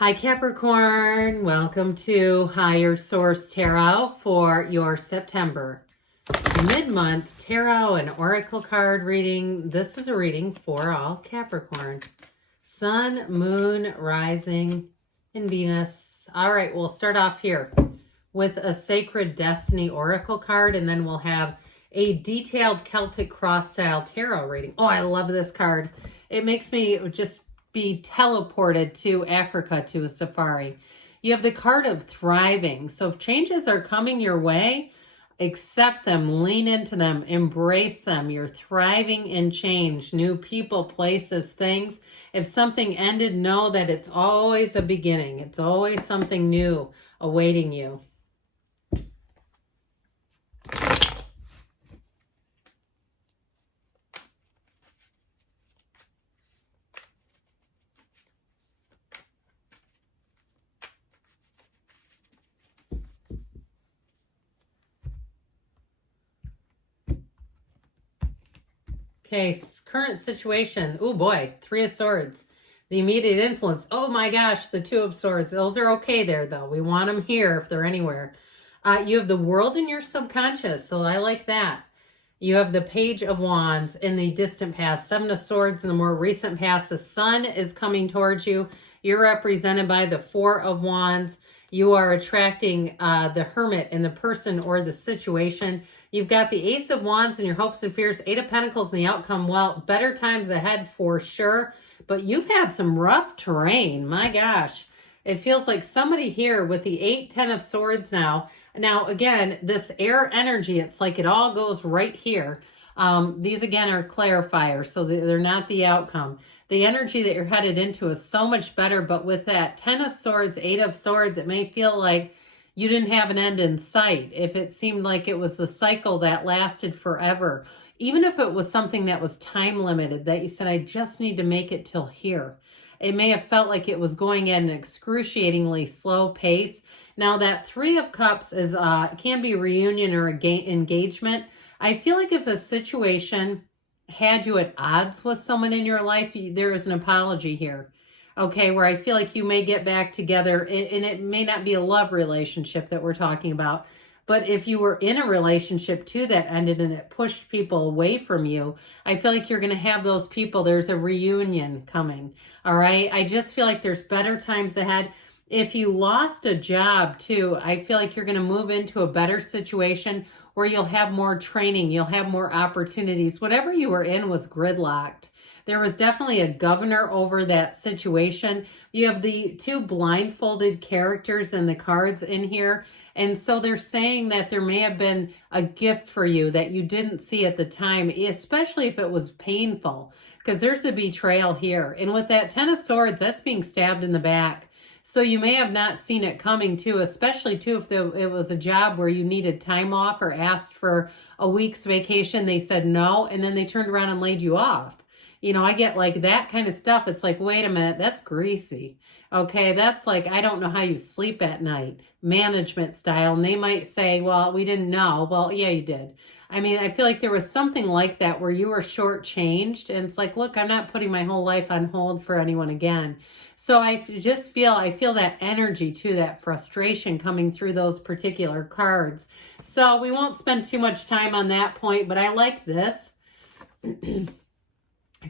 Hi Capricorn, welcome to Higher Source Tarot for your September mid-month tarot and oracle card reading. This is a reading for all Capricorn. Sun, Moon, Rising, and Venus. All right, we'll start off here with a Sacred Destiny oracle card, and then we'll have a detailed Celtic cross-style tarot reading. Oh, I love this card. It makes me just be teleported to Africa to a safari. You have the card of thriving. So if changes are coming your way, accept them, lean into them, embrace them. You're thriving in change, new people, places, things. If something ended, know that it's always a beginning. It's always something new awaiting you. Okay, current situation. Oh boy, Three of Swords. The immediate influence. Oh my gosh, the Two of Swords. Those are okay there though. We want them here if they're anywhere. You have the world in your subconscious, so I like that. You have the Page of Wands in the distant past, Seven of Swords in the more recent past. The Sun is coming towards you. You're represented by the Four of Wands. You are attracting the Hermit in the person or the situation. You've got the Ace of Wands in your hopes and fears, Eight of Pentacles in the outcome. Well, better times ahead for sure, but you've had some rough terrain. My gosh. It feels like somebody here with the 8, 10 of Swords now. Now, again, this air energy, it's like it all goes right here. These, again, are clarifiers, so they're not the outcome. The energy that you're headed into is so much better, but with that 10 of Swords, 8 of Swords, it may feel like you didn't have an end in sight. If it seemed like it was the cycle that lasted forever, even if it was something that was time limited, that you said, I just need to make it till here. It may have felt like it was going at an excruciatingly slow pace. Now that Three of Cups is can be reunion or engagement. I feel like if a situation had you at odds with someone in your life, there is an apology here. Okay, where I feel like you may get back together, and it may not be a love relationship that we're talking about, but if you were in a relationship too that ended and it pushed people away from you, I feel like you're going to have those people. There's a reunion coming. All right. I just feel like there's better times ahead. If you lost a job too, I feel like you're going to move into a better situation where you'll have more training. You'll have more opportunities. Whatever you were in was gridlocked. There was definitely a governor over that situation. You have the two blindfolded characters in the cards in here. And so they're saying that there may have been a gift for you that you didn't see at the time, especially if it was painful, because there's a betrayal here. And with that 10 of Swords, that's being stabbed in the back. So you may have not seen it coming too, especially too if it was a job where you needed time off or asked for a week's vacation. They said no, and then they turned around and laid you off. You know, I get like that kind of stuff. It's like, wait a minute, that's greasy. Okay, that's like, I don't know how you sleep at night, management style. And they might say, well, we didn't know. Well, yeah, you did. I mean, I feel like there was something like that where you were shortchanged. And it's like, look, I'm not putting my whole life on hold for anyone again. So I feel that energy too, that frustration coming through those particular cards. So we won't spend too much time on that point, but I like this.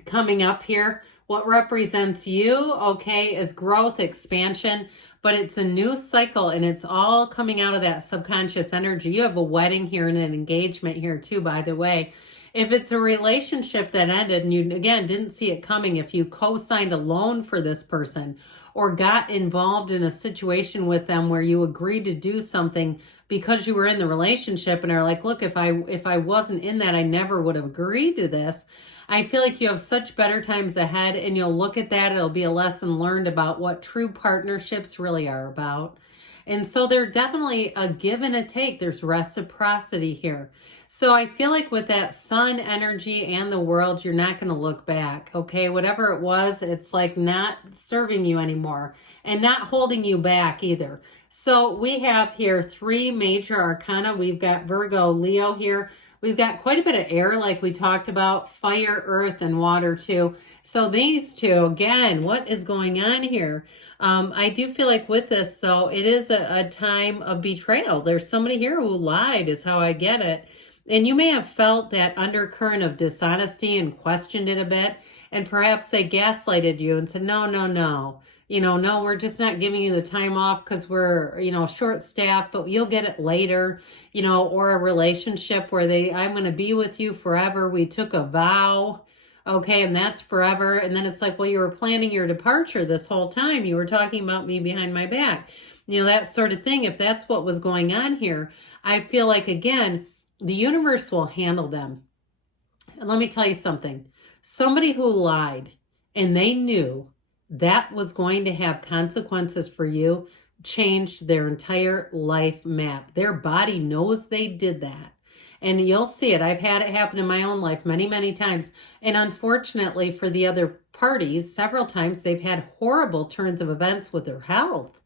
Coming up here, what represents you, okay, is growth, expansion, but it's a new cycle and it's all coming out of that subconscious energy. You have a wedding here and an engagement here too, by the way. If it's a relationship that ended and you, again, didn't see it coming, if you co-signed a loan for this person or got involved in a situation with them where you agreed to do something because you were in the relationship and are like, look, if I wasn't in that, I never would have agreed to this. I feel like you have such better times ahead and you'll look at that. It'll be a lesson learned about what true partnerships really are about. And so they're definitely a give and a take. There's reciprocity here. So I feel like with that sun energy and the world, you're not going to look back. Okay, whatever it was, it's like not serving you anymore and not holding you back either. So we have here 3 major arcana. We've got Virgo, Leo here. We've got quite a bit of air, like we talked about, fire, earth, and water too. So these two, again, what is going on here? I do feel like with this, so it is a time of betrayal. There's somebody here who lied, is how I get it. And you may have felt that undercurrent of dishonesty and questioned it a bit. And perhaps they gaslighted you and said, no, no, no. No, we're just not giving you the time off because we're, short staffed, but you'll get it later, or a relationship where I'm going to be with you forever. We took a vow. Okay. And that's forever. And then it's like, well, you were planning your departure this whole time. You were talking about me behind my back, that sort of thing. If that's what was going on here, I feel like, again, the universe will handle them. And let me tell you something. Somebody who lied and they knew that was going to have consequences for you changed their entire life map. Their body knows they did that. And you'll see it. I've had it happen in my own life many, many times. And unfortunately for the other parties, several times they've had horrible turns of events with their health.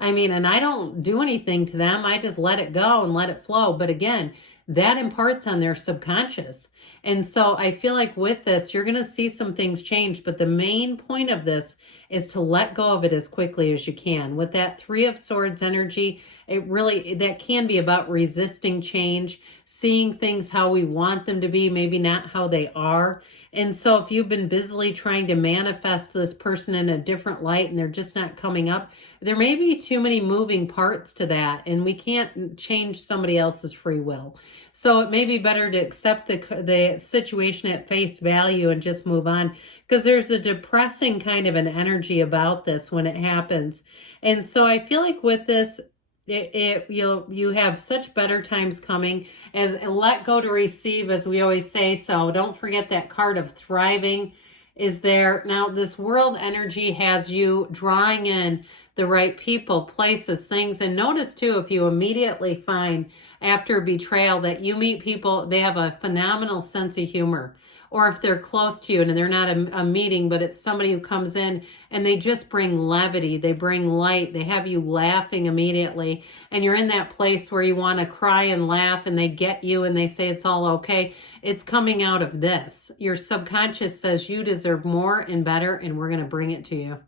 I mean, and I don't do anything to them. I just let it go and let it flow. But again, that imparts on their subconscious. And so I feel like with this, you're going to see some things change. But the main point of this is to let go of it as quickly as you can. With that Three of Swords energy, that can be about resisting change, seeing things how we want them to be, maybe not how they are. And so if you've been busily trying to manifest this person in a different light and they're just not coming up, there may be too many moving parts to that, and we can't change somebody else's free will. So it may be better to accept the situation at face value and just move on, because there's a depressing kind of an energy about this when it happens. And so I feel like with this, you have such better times coming, as let go to receive, as we always say. So don't forget that card of thriving is there. Now this world energy has you drawing in the right people, places, things. And notice too, if you immediately find after betrayal that you meet people, they have a phenomenal sense of humor. Or if they're close to you and they're not a meeting, but it's somebody who comes in and they just bring levity, they bring light, they have you laughing immediately, and you're in that place where you want to cry and laugh, and they get you and they say it's all okay. It's coming out of this. Your subconscious says you deserve more and better, and we're going to bring it to you.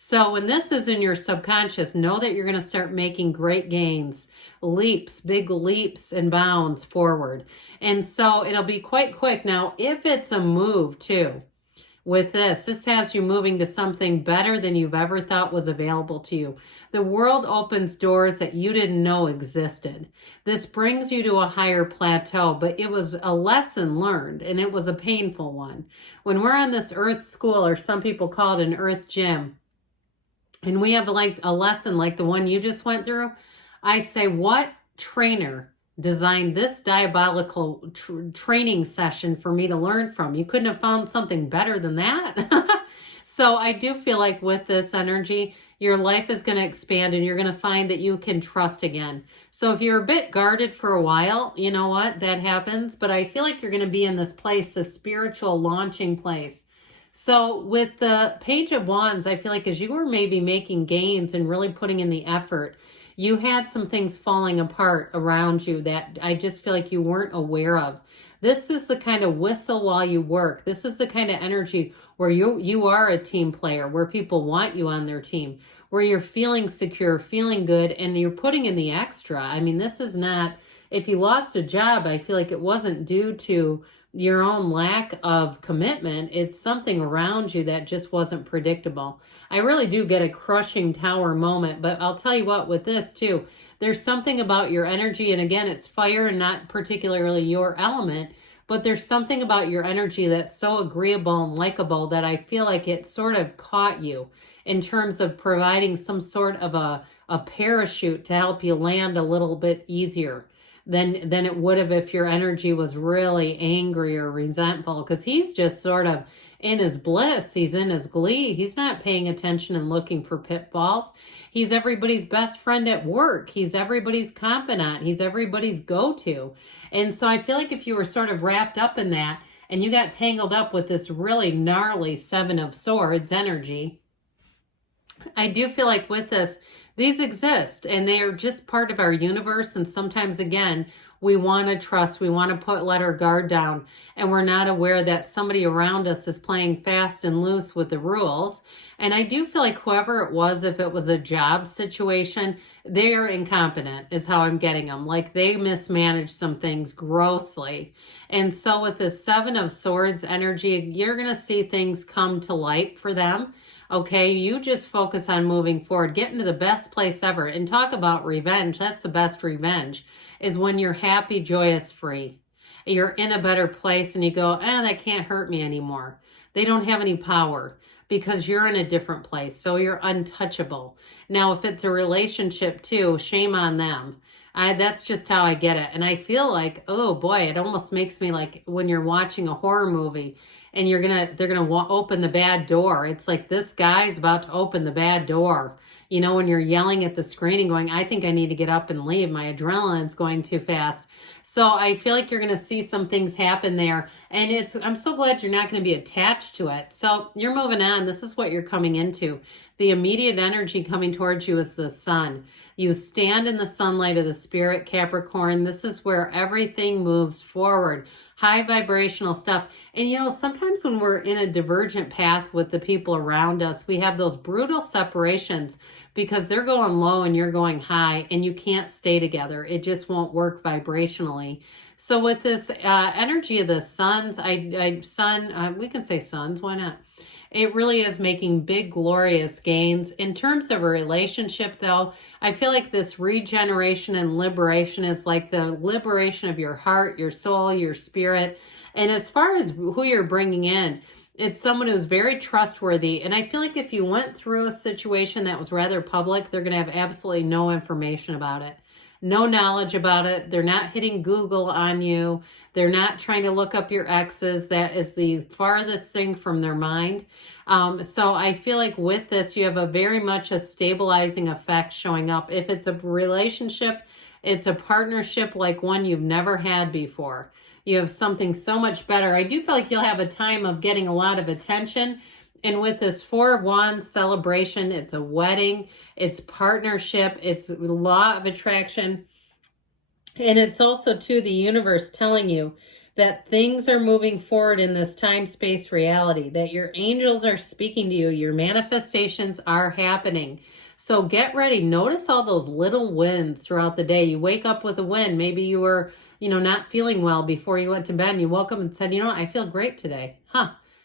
So when this is in your subconscious, know that you're going to start making great gains, leaps, big leaps and bounds forward. And so it'll be quite quick. Now, if it's a move too, with this has you moving to something better than you've ever thought was available to you. The world opens doors that you didn't know existed. This brings you to a higher plateau, but it was a lesson learned, and it was a painful one. When we're on this earth school, or some people call it an earth gym, and we have like a lesson like the one you just went through, I say, what trainer designed this diabolical training session for me to learn from? You couldn't have found something better than that. So I do feel like with this energy, your life is going to expand, and you're going to find that you can trust again. So if you're a bit guarded for a while, you know what, that happens. But I feel like you're going to be in this place, a spiritual launching place. So with the Page of Wands, I feel like as you were maybe making gains and really putting in the effort, you had some things falling apart around you that I just feel like you weren't aware of. This is the kind of whistle while you work. This is the kind of energy where you are a team player, where people want you on their team, where you're feeling secure, feeling good, and you're putting in the extra. I mean, this is not, if you lost a job, I feel like it wasn't due to your own lack of commitment. It's something around you that just wasn't predictable. I really do get a crushing tower moment, but I'll tell you what, with this too, there's something about your energy, and again, it's fire and not particularly your element, but there's something about your energy that's so agreeable and likable that I feel like it sort of caught you in terms of providing some sort of a parachute to help you land a little bit easier than it would have if your energy was really angry or resentful, because he's just sort of in his bliss. He's in his glee. He's not paying attention and looking for pitfalls. He's everybody's best friend at work. He's everybody's confidant. He's everybody's go-to. And so I feel like if you were sort of wrapped up in that and you got tangled up with this really gnarly Seven of Swords energy, I do feel like with this, these exist, and they are just part of our universe. And sometimes, again, We want to trust. We want to let our guard down. And we're not aware that somebody around us is playing fast and loose with the rules. And I do feel like whoever it was, if it was a job situation, they are incompetent is how I'm getting them. Like they mismanaged some things grossly. And so with the Seven of Swords energy, you're going to see things come to light for them. Okay, you just focus on moving forward, getting to the best place ever. And talk about revenge. That's the best revenge, is when you're happy, joyous, free. You're in a better place and you go, that can't hurt me anymore. They don't have any power because you're in a different place. So you're untouchable. Now, if it's a relationship too, shame on them. That's just how I get it. And I feel like, oh boy, it almost makes me like when you're watching a horror movie and they're gonna open the bad door. It's like this guy's about to open the bad door. You know, when you're yelling at the screen and going, I think I need to get up and leave. My adrenaline's going too fast. So I feel like you're going to see some things happen there. And I'm so glad you're not going to be attached to it. So you're moving on. This is what you're coming into. The immediate energy coming towards you is the sun. You stand in the sunlight of the spirit, Capricorn. This is where everything moves forward. High vibrational stuff. And you know, sometimes when we're in a divergent path with the people around us, we have those brutal separations because they're going low and you're going high and you can't stay together. It just won't work vibrationally. So with this energy of the suns, we can say suns, why not? It really is making big, glorious gains. In terms of a relationship, though, I feel like this regeneration and liberation is like the liberation of your heart, your soul, your spirit. And as far as who you're bringing in, it's someone who's very trustworthy. And I feel like if you went through a situation that was rather public, they're going to have absolutely no information about it. No knowledge about it. They're not hitting Google on you. They're not trying to look up your exes. That is the farthest thing from their mind. So I feel like with this, you have a very much a stabilizing effect showing up. If it's a relationship, it's a partnership like one you've never had before. You have something so much better. I do feel like you'll have a time of getting a lot of attention. And with this Four of Wands celebration, it's a wedding, it's partnership, it's law of attraction. And it's also, too, the universe telling you that things are moving forward in this time-space reality, that your angels are speaking to you, your manifestations are happening. So get ready. Notice all those little wins throughout the day. You wake up with a win. Maybe you were, not feeling well before you went to bed and you woke up and said, I feel great today.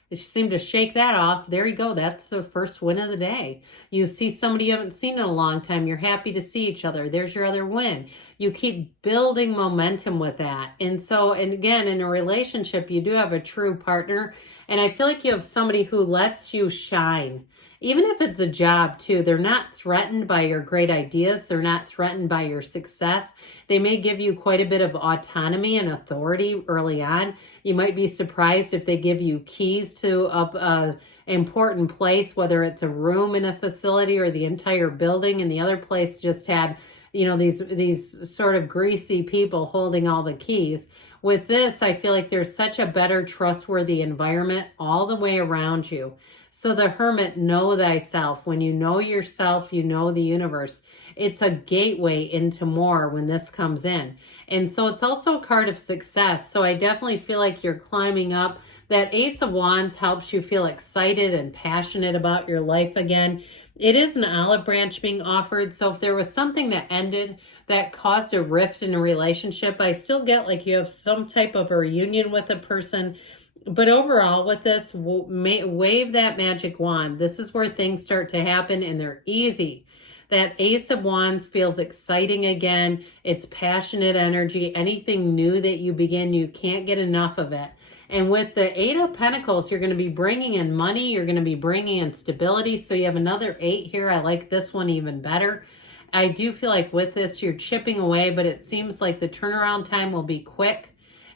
You seem to shake that off. There you go. That's the first win of the day. You see somebody you haven't seen in a long time. You're happy to see each other. There's your other win. You keep building momentum with that. And again, in a relationship, you do have a true partner. And I feel like you have somebody who lets you shine. Even if it's a job too, they're not threatened by your great ideas. They're not threatened by your success. They may give you quite a bit of autonomy and authority early on. You might be surprised if they give you keys to an important place, whether it's a room in a facility or the entire building, and the other place just had these sort of greasy people holding all the keys. With this, I feel like there's such a better trustworthy environment all the way around you. So the Hermit, know thyself. When you know yourself, you know the universe. It's a gateway into more when this comes in. And so it's also a card of success. So I definitely feel like you're climbing up. That Ace of Wands helps you feel excited and passionate about your life again. It is an olive branch being offered. So if there was something that ended that caused a rift in a relationship, I still get like you have some type of a reunion with a person. But overall with this, wave that magic wand. This is where things start to happen and they're easy. That Ace of Wands feels exciting again. It's passionate energy. Anything new that you begin, you can't get enough of it. And with the Eight of Pentacles, you're going to be bringing in money. You're going to be bringing in stability. So you have another 8 here. I like this one even better. I do feel like with this, you're chipping away, but it seems like the turnaround time will be quick.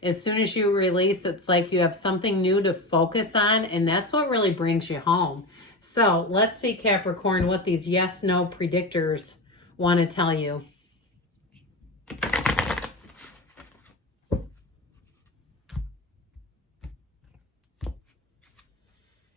As soon as you release, it's like you have something new to focus on, and that's what really brings you home. So let's see, Capricorn, what these yes-no predictors want to tell you.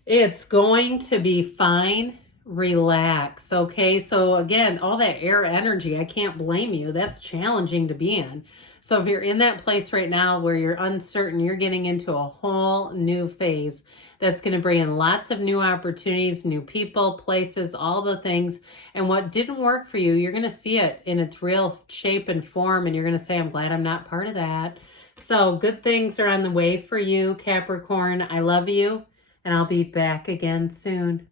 It's going to be fine. Relax. Okay. So again, all that air energy, I can't blame you. That's challenging to be in. So if you're in that place right now where you're uncertain, you're getting into a whole new phase that's going to bring in lots of new opportunities, new people, places, all the things. And what didn't work for you, you're going to see it in its real shape and form. And you're going to say, I'm glad I'm not part of that. So good things are on the way for you, Capricorn. I love you, and I'll be back again soon.